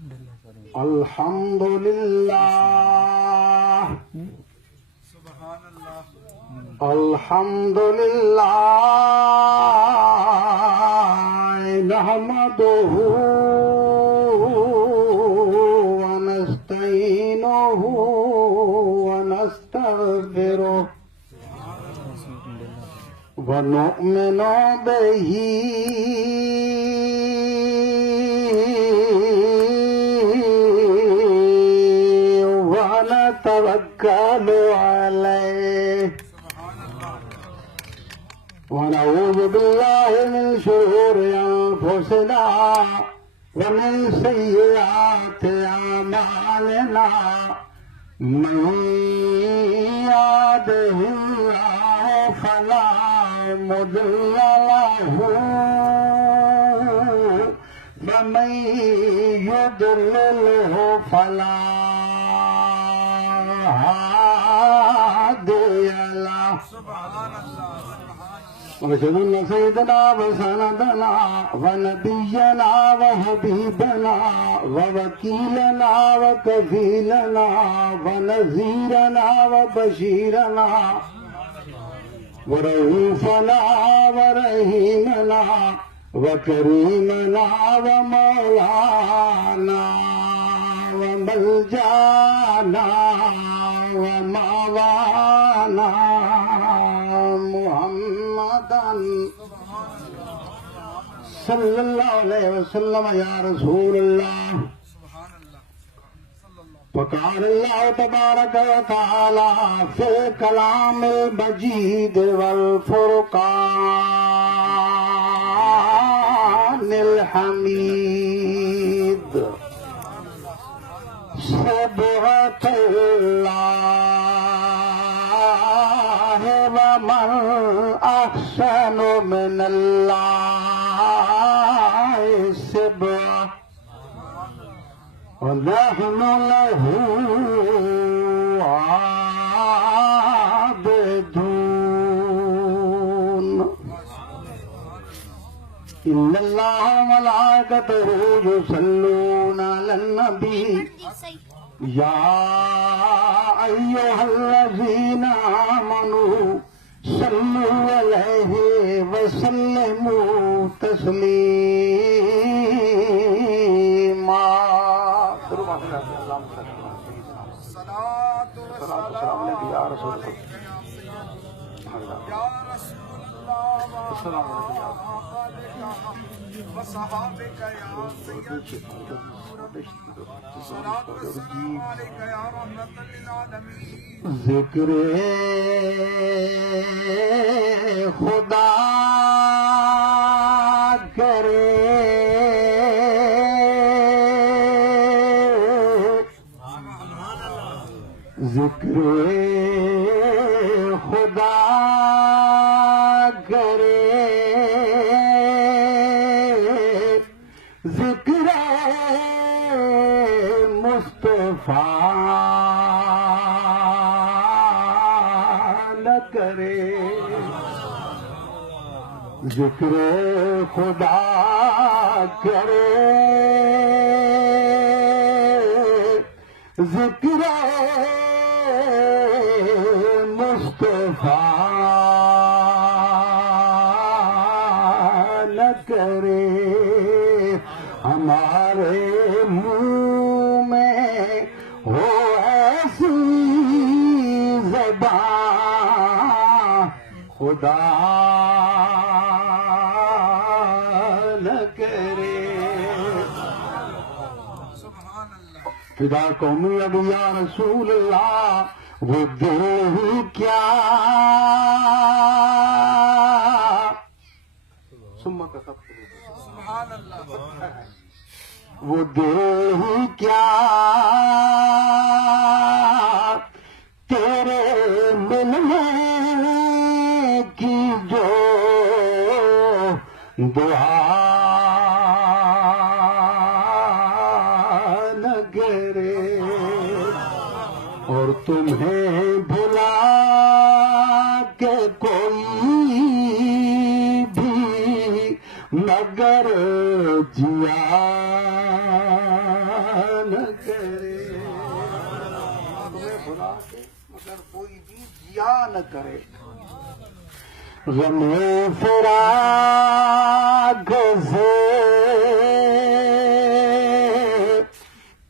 الحمد للہ الحمد للہ نحمدہ ونستعینہ ونستغفرہ ونؤمن بہ ونتوکل علیہ ونعوذ باللہ من شرور انفسنا ومن سیئات اعمالنا من یهده اللہ فلا مضل له ومن يضلله فلا هادي له وأشهد أن سيدنا وسندنا ونبينا وحبيبنا ووكيلنا وكفيلنا ونذيرنا وبشيرنا ورؤوفنا ورحيمنا وكريمنا ومولانا وملجانا ومأوانا محمدا صلی اللہ علیہ وسلم یا رسول اللہ فقال اللہ تبارک و تعالی فی الکلام المجید والفرقان الحمید صبغۃ اللہ ومن احسن من اللہ صبغۃ ونحن له عابدون ان اللہ وملائکتہ یصلون علی النبی یا ایھا الذین آمنوا صلوا علیہ وسلموا تسلیما ذکر خدا کرے ذکر خدا کرے ذکر مصطفیٰ نہ کرے ذکر خدا کرے ذکر مصطفیٰ نہ کرے ہمارے منہ میں ہو ایسی زبان خدا نہ کرے فدا قومی اب یا رسول اللہ وہ دیہ کیا وہ دیہ کیا تیرے ملنے کی جو دعا نہ کرے اور تمہیں بھلا کے کوئی بھی مگر جیا کرے تمہیں بلا کے مگر کوئی بھی ضیا نہ کرے غم فراق سے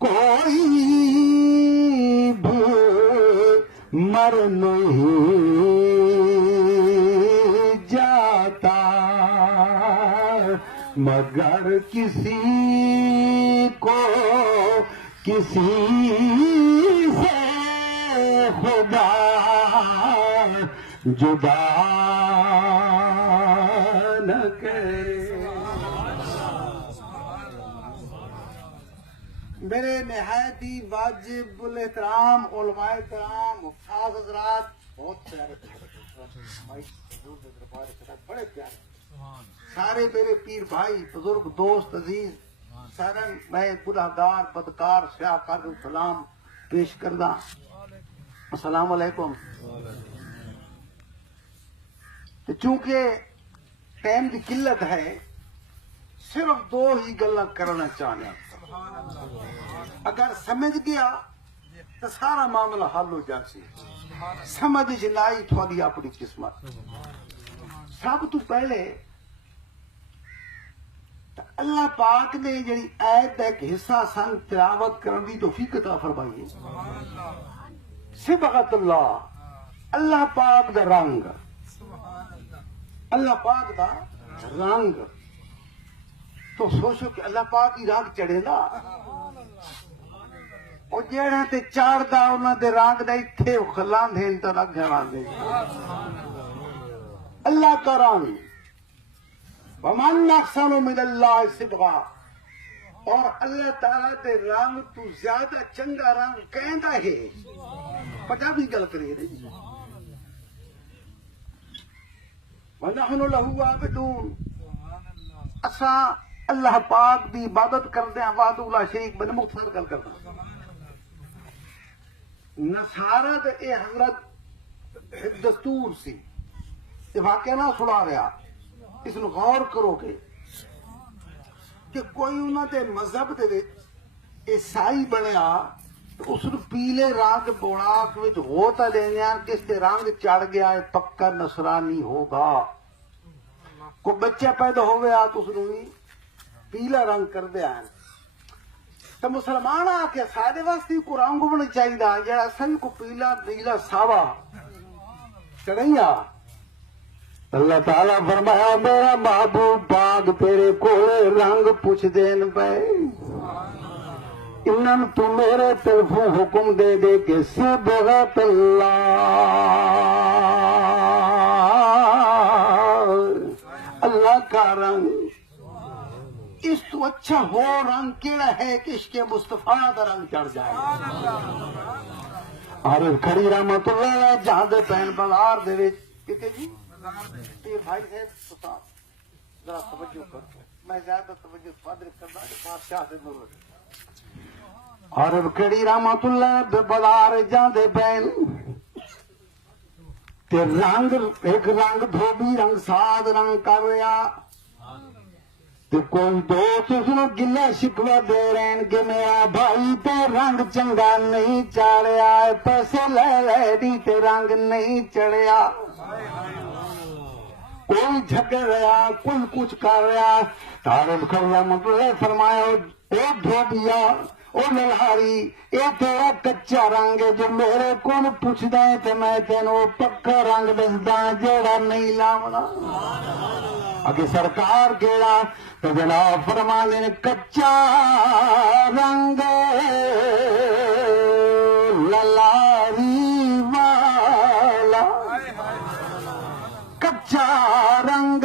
کوئی بھی مر نہیں جاتا مگر کسی کو کسی سے خدا جدا نہ کرے میرے نہایت ہی واجب الاحترام علماء کرام حفاظ حضرات بہت پیارے بڑے پیارے سارے میرے پیر بھائی بزرگ دوست عزیز سارا میں گناہگار بدکار سیاہ کر سلام پیش کردہ السلام علیکم چونکہ ٹائم کی قلت ہے صرف دو ہی گلاں کرنا چاہنے اگر سمجھ گیا تو سارا معاملہ حل ہو جاسی سمجھ لائی تھوڑی اپنی قسمت سب تو پہلے اللہ پاک نے جڑی آیت ایک حصہ سن تلاوت کرن دی توفیق عطا فرمائی صبغت اللہ اللہ پاک دا رنگ اللہ پاک دا رنگ تو سوچو کہ اللہ پاک ہی رنگ چڑھے دا اور جیڑے تے چار دا انہاں دے رنگ دا اتھے خلان دھین تا رنگ جھران دے اللہ کا رنگ وَمَنْ أَحْسَنُ مِنَ اللَّهِ صِبْغًا اور اللہ تعالیٰ دے رنگ تو زیادہ چنگا رنگ کہندا ہے پنجابی گل کریے وَنَحْنُ لَهُ عَابِدُونَ اساں اللہ پاک دی عبادت کردے ہیں وحدہ لا شریک بن مختصر گل کردا نصارہ دے اے حضرت دستور سی یہ واقعہ نہ سنا رہا اس نو غور کرو گے کہ کوئی انہاں دے مذہب دے عیسائی بنیا تو اس نو پیلے رنگ بوڑاک وچ ہوتا لینا کس تے رنگ چڑھ گیا ہے پکا نصرانی ہوگا کوئی بچہ پیدا ہو گیا تو اس نو بھی پیلا رنگ کر دیا ہے تو مسلمان آ کے سارے واسطے کو رنگ ہونا چاہیے جڑا سن کو پیلا نیلا ساوا چڑھیا اللہ تعالیٰ فرمایا میرا محبوب پاک تیرے کولے رنگ پوچھ دین پہ انہاں تو میرے طرفوں حکم دے دے کہ صبغت اللہ اللہ کا رنگ اس تو اچھا ہو رنگ کیڑا ہے کہ عشق مصطفیٰ دا رنگ چڑھ جائے عارف کھڑی رحمت اللہ علیہ جہاں دے پین بازار دے وچ کتے جی پیر بھائی صاحب استاد ذرا توجہ کرو میں زیادہ توجہ فادر کرنا کہ بادشاہ سے نور عارف کھڑی رحمت اللہ دے بازار جہاں دے پین تے رنگ ایک رنگ دھوبی رنگ ساد رنگ کر رہا تو کوئی دوست اس نے گلا شکوا دے رہے ہیں کہ میرا بھائی تے رنگ چنگا نہیں چڑھیا پیسے لے لے دی تے رنگ نہیں چڑھیا کوئی جھگڑ رہا کوئی کچھ کر رہا عارف کھڑا مطلب فرمایا اے دھوبیا او للہاری اے تیرا کچا رنگ ہے جو میرے کون پوچھ دے تے میں تینوں پکا رنگ دسدا جیڑا نہیں لاونا اگے سرکار کیڑا تو جناب فرمانے نے کچا رنگ للاری والا کچا رنگ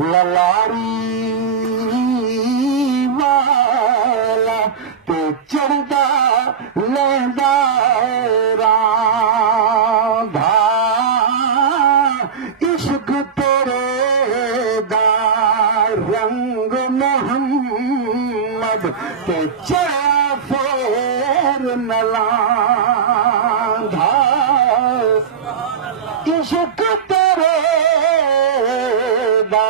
للاری والا تے چڑھدا لیندا راندھا عشق تیرے دا رنگ محمد تے چڑھا پھر نلاندھا عشق تیرے دا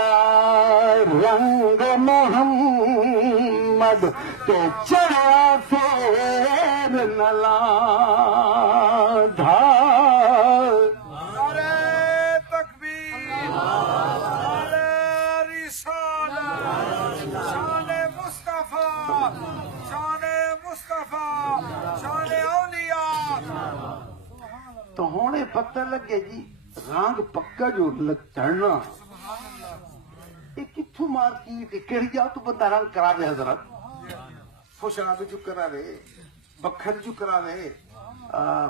رنگ محمد تے کہ چڑھا پھر نلا دھا تو ہونے پتہ لگے جی رنگ پکا جو چڑھنا یہ کتوں مارکیٹ کہڑی جا تو بندہ رنگ کرا دے حضرت خوشاب جو کرا رہے بکھر جو کرا رہے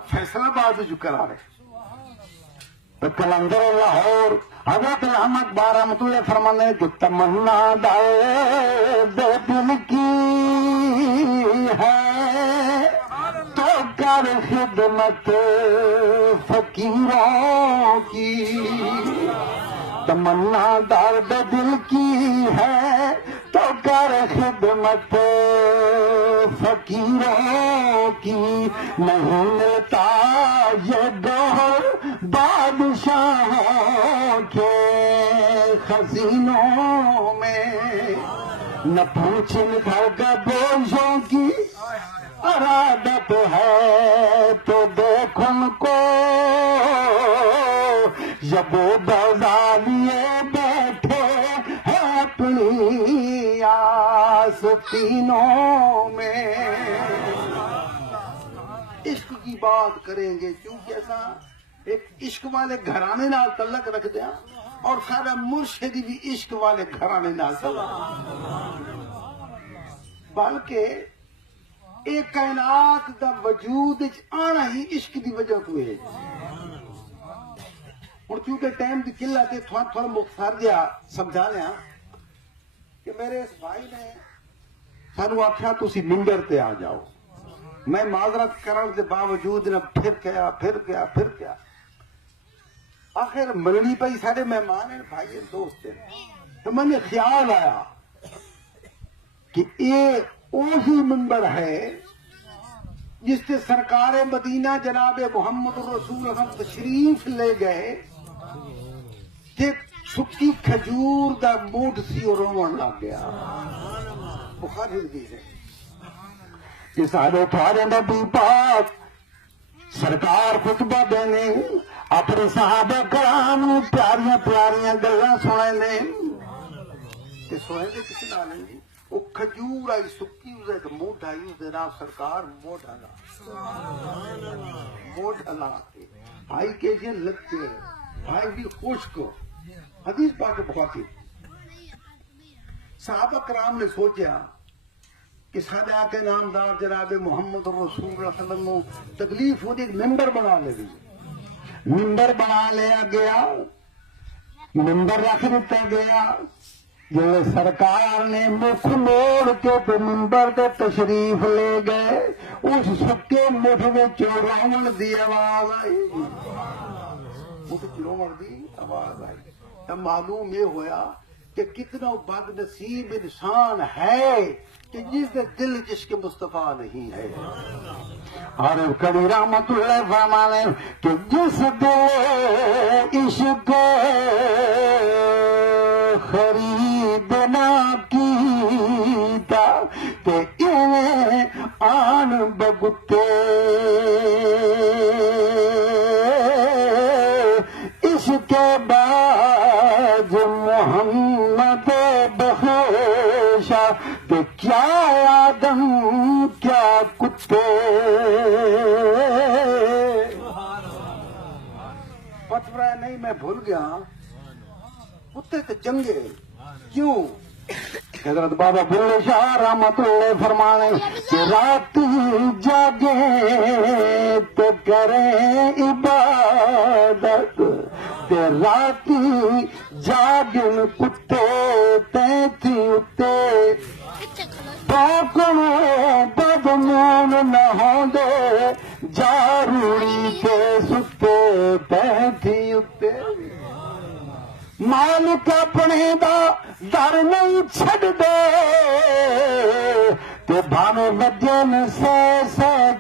فیصلہ باد جو کرا رہے کلندر لاہور حضرت احمد رحمۃ اللہ فرمانے جو تمنا دے دل کی ہے تو کر خدمت فقیروں کی تمنا درد دل کی ہے تو کر خدمت فقیروں کی نہیں ملتا یہ گوہر بادشاہوں کے خزینوں میں نہ پوچھن گھر کا بوجھوں کی ارادت ہے تو دیکھ ان کو جب بازا لیے بیٹھے ہیں اپنی آستینوں میں عشق کی بات کریں گے کیونکہ ایسا ایک عشق والے گھرانے نال تعلق رکھ دیا اور سارا مرشدی بھی عشق والے گھرانے نال تعلق بلکہ ایک کائنات دا وجود آنا ہی عشق دی وجہ تو ہے اور چونکہ ٹائم دی قلت ہے تھوڑا مختصر دیا سمجھا لیا کہ میرے اس بھائی نے سانو آخیا تسی منبر تے آ جاؤ میں معذرت کرن دے باوجود نہ پھر کیا آخر ملنی پئی سارے مہمان ہیں بھائی دوست ہیں تو میں نے خیال آیا کہ یہ وہی منبر ہے جس سے سرکار مدینہ جناب محمد الرسول تشریف لے گئے کہ سکی کھجور دا موڈ سی اور رومن لگ گیا بخاری حدیث ہے کہ سارے تھارے نبی پاک سرکار خطبہ دینے اپنے صحابہ کرام پیاریاں گلاں سنائے کہ سوئے دے کسی نہ لیں گی وہ کھجور آئی سکی اسے تو موڈ آئی اسے نام سرکار موڈ ہلا آئی کیسے لگتے ہیں آئی بھی خوش کو حدیث پاک بخاری صحابہ کرام نے سوچا کہ سادہ آقا نامدار جناب محمد الرسول اللہ صلی اللہ علیہ وسلم تکلیف ہوتی ایک ممبر بنا لے دی ممبر بنا لیا گیا ممبر رکھ دیتا گیا جو سرکار نے مکھ موڑ کے ممبر دے تشریف لے گئے اس سکے مٹھ میں چوراون دی آواز آئی مٹھ چوراون دی آواز آئی تب معلوم یہ ہویا کہ کتنا بد نصیب انسان ہے کہ جس کے دل عشق مصطفیٰ نہیں ہے اور کبھی رحمت اللہ فرمانے کہ جس دل عشق خریدنا کیتا کہ انہیں آن بگتے عشق باز محمد بخشا کہ کیا آدم کیا کتے پتہ نہیں میں بھول گیا کتے تو چنگے کیوں حضرت بابا بلے شاہ رحمت اللہ فرمانے کہ رات جاگے تو کریں عبادت تے رات جاگن کتے تینتی اتے پاکن بدمون نہ ہوندے جاروڑی کے ستے تینتی اتے مالک اپنے دا در نہیں چھڑ دے تے بھاوے وجن سے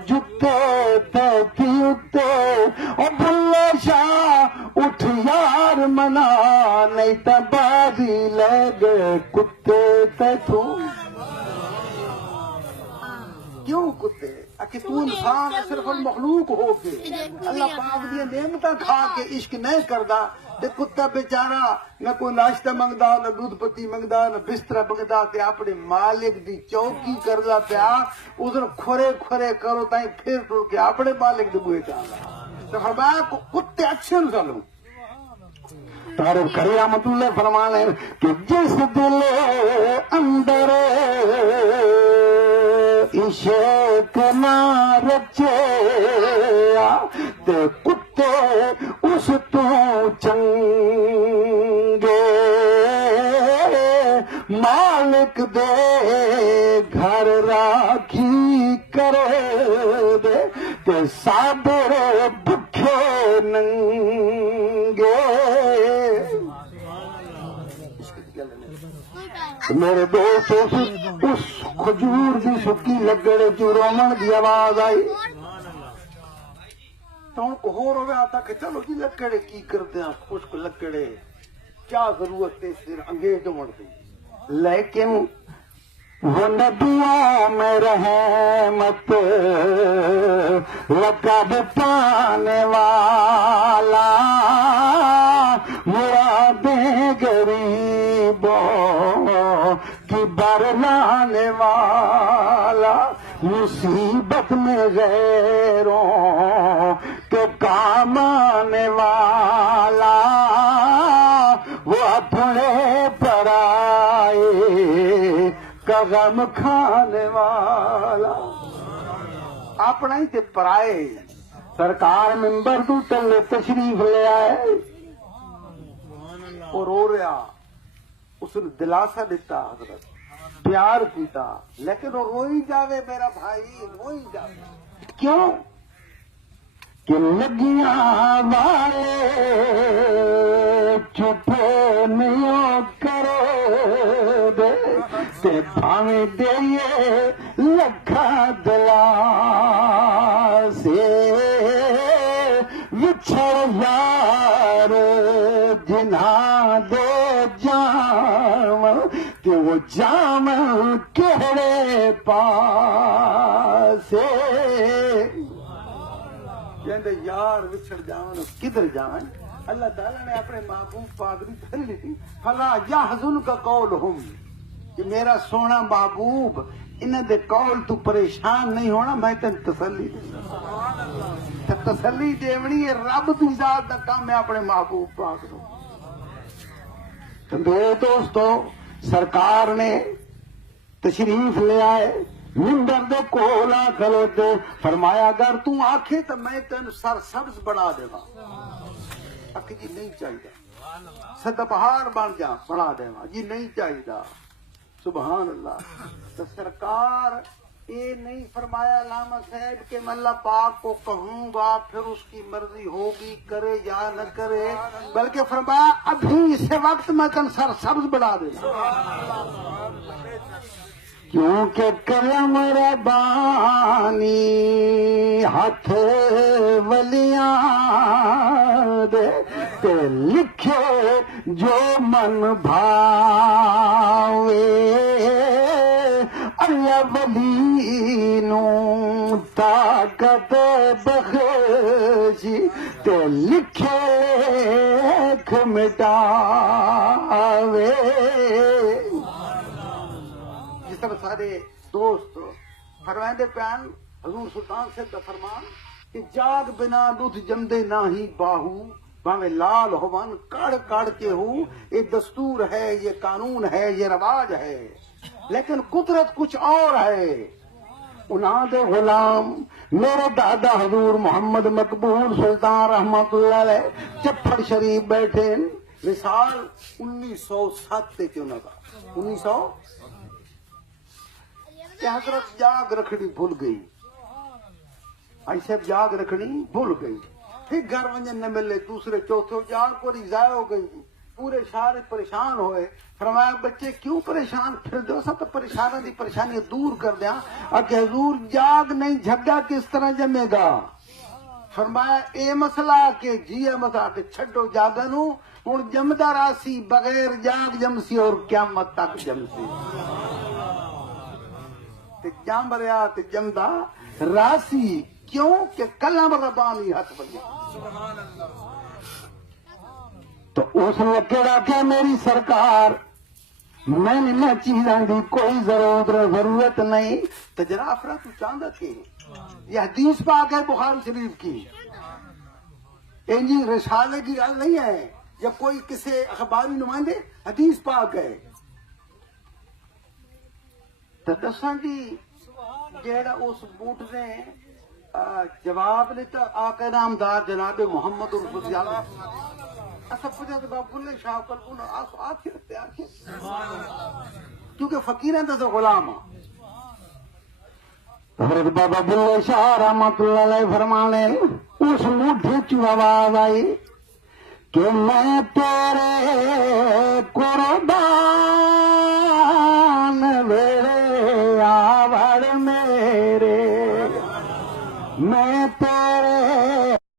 جتے تیتی اتے او بھلے شاہ اٹھ یار منا نہیں تا بازی لے گئے کتے تے تو کیوں کتے کہ تو انسان صرف مخلوق ہو کے اللہ پاک دی نعمتاں کھا کے عشق نہیں کردا تے کتا بیچارہ نہ کوئی ناشتہ منگدا نہ دودھ پتی منگدا نہ بستر منگدا تے اپنے مالک دی چوکی کردا پیا ادھر کھرے کھرے کرو تائیں پھر ٹر کے اپنے مالک دے بوئے جاندا تو فرمایا کتے اچھے نسلوں تعریف کرے رحمت اللہ فرمانے کہ جس دل اندر عشق نہ رچے تے کتے اس تو چنگے مالک دے گھر راکھی کرے دے تے صابر بھکھے ننگے میرے دوست اس کھجور دی سکی لگڑے جو رومن دی آواز آئی تو ان کو ہو رہے آتا کہ چلو جی لکڑے کی کرتے ہیں خشک لکڑے کیا ضرورت ہے پھر انگیز مڑ دی لیکن وہ نبیوں میں رحمت لقب پانے والا مرادیں غریبوں کی برلانے والا مصیبت میں غیروں کے کام آنے والا وہ اپنے پرائے کا غم کھانے والا اپنا ہی تے پرائے سرکار ممبر تو تلے تشریف لے آئے اور رو رہا اس نے دلاسا دیتا حضرت پیار کیتا لیکن وہ روئی جاوے میرا بھائی روئی جاوے کیوں کہ لگیاں والے چھپے نہیں کرو دے تے بھاویں دئیے لکھا دلا سے وچھڑ یار جنہاں دے جام تے وہ جام کہڑے پاسے کہندے یار وچھڑ جاون کدھر جاون اللہ تعالیٰ نے اپنے محبوب پاک دی دھلی تھی فلا یحزنک قولہم کہ میرا سونا محبوب انہاں دے قول تو پریشان نہیں ہونا میں تن تسلی دے تسلی دیونی ہے رب تو ذات دا کام ہے اپنے محبوب پاک نو تو دوستو سرکار نے تشریف لے آئے ممبر دے کولا کھلوتے فرمایا اگر تو آکھے تو میں تین سر سبز بنا دے گا اکھ جی نہیں چاہیے سدا بہار بن جا بنا دے گا جی نہیں چاہیے سبحان اللہ تو سرکار یہ نہیں فرمایا علامہ صاحب کہ میں اللہ پاک کو کہوں گا پھر اس کی مرضی ہوگی کرے یا نہ کرے بلکہ فرمایا ابھی اسے وقت میں تن سر سبز بنا دے گا کیونکہ کلم ربانی ہاتھ ولیاں دے تے لکھے جو من بھاوے اللہ ولی نو طاقت بخشی تے لکھے مٹاوے سارے دوست فرمائندے پیان حضور سلطان سے فرمان کہ جاگ بنا دودھ جمدے نہ ہی باہو باویں لال ہوون کڑ کڑ کے ہو یہ دستور ہے یہ قانون ہے یہ رواج ہے لیکن قدرت کچھ اور ہے انہاں دے غلام میرے دادا حضور محمد مقبول سلطان رحمت اللہ علیہ چپڑ شریف بیٹھے مثال 1907 تے کیوں نہ تھا 1900 کہ حضرت جاگ رکھنی بھول گئی ایسے جاگ رکھنی بھول گئی پھر گھر ونجن نہ ملے دوسرے چوتھے جاگ پوری ضائع ہو گئی پورے شہر پریشان ہوئے فرمایا بچے کیوں پریشان پھر دو سب پریشانوں دی پریشانی دور کر دیا کہ حضور جاگ نہیں جھگا کس طرح جمے گا فرمایا اے مسئلہ کہ جی مسا کہ چھڈو جاگنو ہن جمدا راسی بغیر جاگ جمسی اور قیامت تک جمسی تے جامبریا تے جمدا راسی کیوں کہ کلم ربانی ہاتھ بنی تو اس نے کہا کہ میری سرکار میں نے چیزاں دی کوئی ضرورت نہیں تو جناب فرا تو چاہتا تھی یہ حدیث پاک ہے بخاری شریف کی انجی رسالے کی گل نہیں ہے یا کوئی کسی اخباری نمائندے حدیث پاک ہے تو دساں جی جیڑا اس بوٹ نے جواب لیتا آقا نامدار جناب محمد رسول اللہ سب کچھ بابو اللہ شاہ کلبون آخر اختیار کیا کیونکہ فقیران تو غلام حضرت بابا بلے شاہ رحمت اللہ علیہ فرمانے اس مٹھے چو آواز آئی کہ میں تیرے قربان ویڑے آوڑ میرے میں